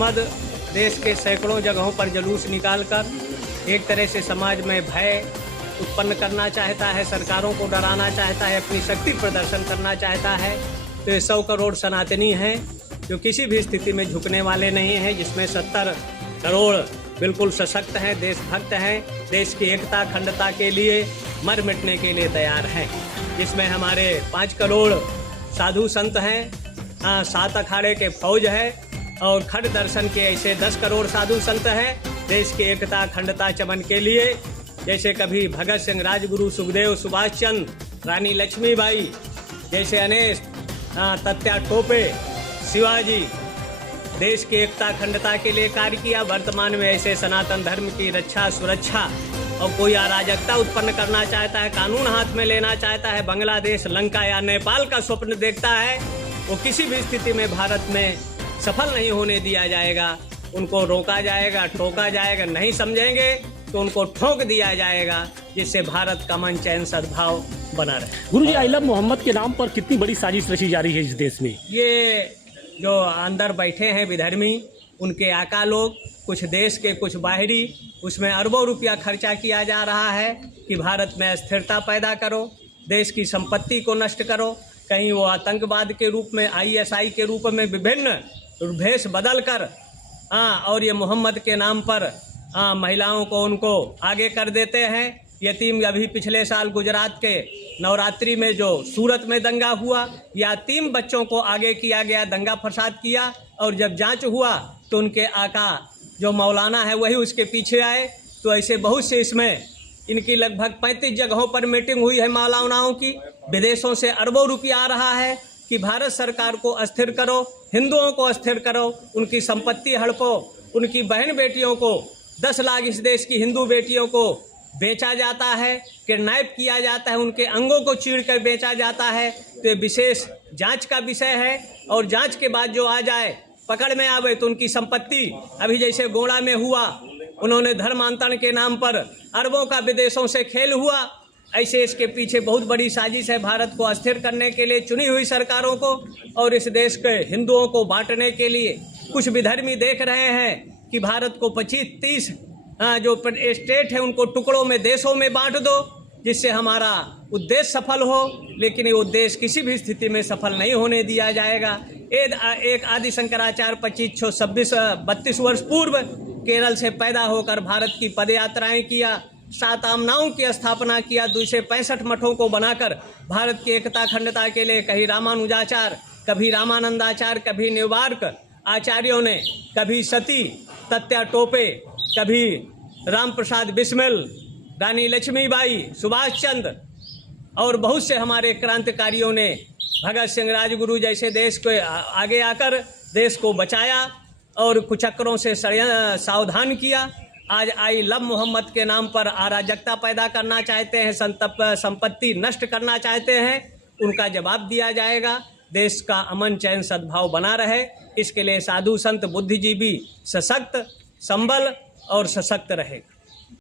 मोहम्मद देश के सैकड़ों जगहों पर जुलूस निकालकर एक तरह से समाज में भय उत्पन्न करना चाहता है, सरकारों को डराना चाहता है, अपनी शक्ति प्रदर्शन करना चाहता है। तो ये 100 करोड़ सनातनी हैं जो किसी भी स्थिति में झुकने वाले नहीं हैं, जिसमें 70 करोड़ बिल्कुल सशक्त हैं, देशभक्त हैं, देश की एकता अखंडता के लिए मर मिटने के लिए तैयार हैं। जिसमें हमारे 5 करोड़ साधु संत हैं, 7 अखाड़े के फौज है और खड़ दर्शन के ऐसे 10 करोड़ साधु संत हैं देश की एकता अखंडता चमन के लिए। जैसे कभी भगत सिंह, राजगुरु, सुखदेव, सुभाष चंद्र, रानी लक्ष्मीबाई जैसे अनेक तत्या टोपे, शिवाजी देश की एकता अखंडता के लिए कार्य किया। वर्तमान में ऐसे सनातन धर्म की रक्षा सुरक्षा और कोई अराजकता उत्पन्न करना चाहता है, कानून हाथ में लेना चाहता है, बांग्लादेश, लंका या नेपाल का स्वप्न देखता है, वो किसी भी स्थिति में भारत में सफल नहीं होने दिया जाएगा। उनको रोका जाएगा, टोका जाएगा, नहीं समझेंगे तो उनको ठोक दिया जाएगा, जिससे भारत का अमन चैन सद्भाव बना रहे। गुरुजी, आई लव मोहम्मद के नाम पर कितनी बड़ी साजिश रची जा रही है इस देश में? ये जो अंदर बैठे हैं विधर्मी, उनके आका लोग, कुछ देश के कुछ बाहरी, उसमें अरबों रुपया खर्चा किया जा रहा है कि भारत में अस्थिरता पैदा करो, देश की संपत्ति को नष्ट करो। कहीं वो आतंकवाद के रूप में, ISI के रूप में विभिन्न भेष बदल कर और ये मोहम्मद के नाम पर महिलाओं को उनको आगे कर देते हैं। यतीम, अभी पिछले साल गुजरात के नवरात्रि में जो सूरत में दंगा हुआ, यतीम बच्चों को आगे किया गया, दंगा फसाद किया, और जब जांच हुआ तो उनके आका जो मौलाना है वही उसके पीछे आए। तो ऐसे बहुत से इसमें इनकी लगभग 35 जगहों पर मीटिंग हुई है मौलानाओं की। विदेशों से अरबों रुपया आ रहा है कि भारत सरकार को अस्थिर करो, हिंदुओं को अस्थिर करो, उनकी संपत्ति हड़पो, उनकी बहन बेटियों को 10 लाख इस देश की हिंदू बेटियों को बेचा जाता है, किडनैप किया जाता है, उनके अंगों को चीर कर बेचा जाता है। तो ये विशेष जांच का विषय है, और जांच के बाद जो आ जाए, पकड़ में आवे, तो उनकी संपत्ति, अभी जैसे गोड़ा में हुआ, उन्होंने धर्मांतरण के नाम पर अरबों का विदेशों से खेल हुआ, ऐसे इसके पीछे बहुत बड़ी साजिश है भारत को अस्थिर करने के लिए, चुनी हुई सरकारों को और इस देश के हिंदुओं को बांटने के लिए। कुछ विधर्मी देख रहे हैं कि भारत को 25-30 जो स्टेट है उनको टुकड़ों में, देशों में बांट दो, जिससे हमारा उद्देश्य सफल हो, लेकिन ये उद्देश्य किसी भी स्थिति में सफल नहीं होने दिया जाएगा। एक आदि शंकराचार्य 32 वर्ष पूर्व केरल से पैदा होकर भारत की पदयात्राएं किया, 7 आमनाओं की स्थापना किया, 265 मठों को बनाकर भारत की एकता अखंडता के लिए कहीं रामानुजाचार्य, कभी रामानंदाचार्य, कभी निवार्क आचार्यों ने, कभी सती तत्या टोपे, कभी राम प्रसाद बिस्मिल, रानी लक्ष्मीबाई, सुभाष चंद्र और बहुत से हमारे क्रांतिकारियों ने, भगत सिंह, राजगुरु जैसे देश को आगे आकर देश को बचाया और कुचक्रों से सावधान किया। आज आई लव मोहम्मद के नाम पर अराजकता पैदा करना चाहते हैं, संपत्ति नष्ट करना चाहते हैं, उनका जवाब दिया जाएगा। देश का अमन चैन सद्भाव बना रहे, इसके लिए साधु संत बुद्धिजीवी सशक्त, संबल और सशक्त रहेगा।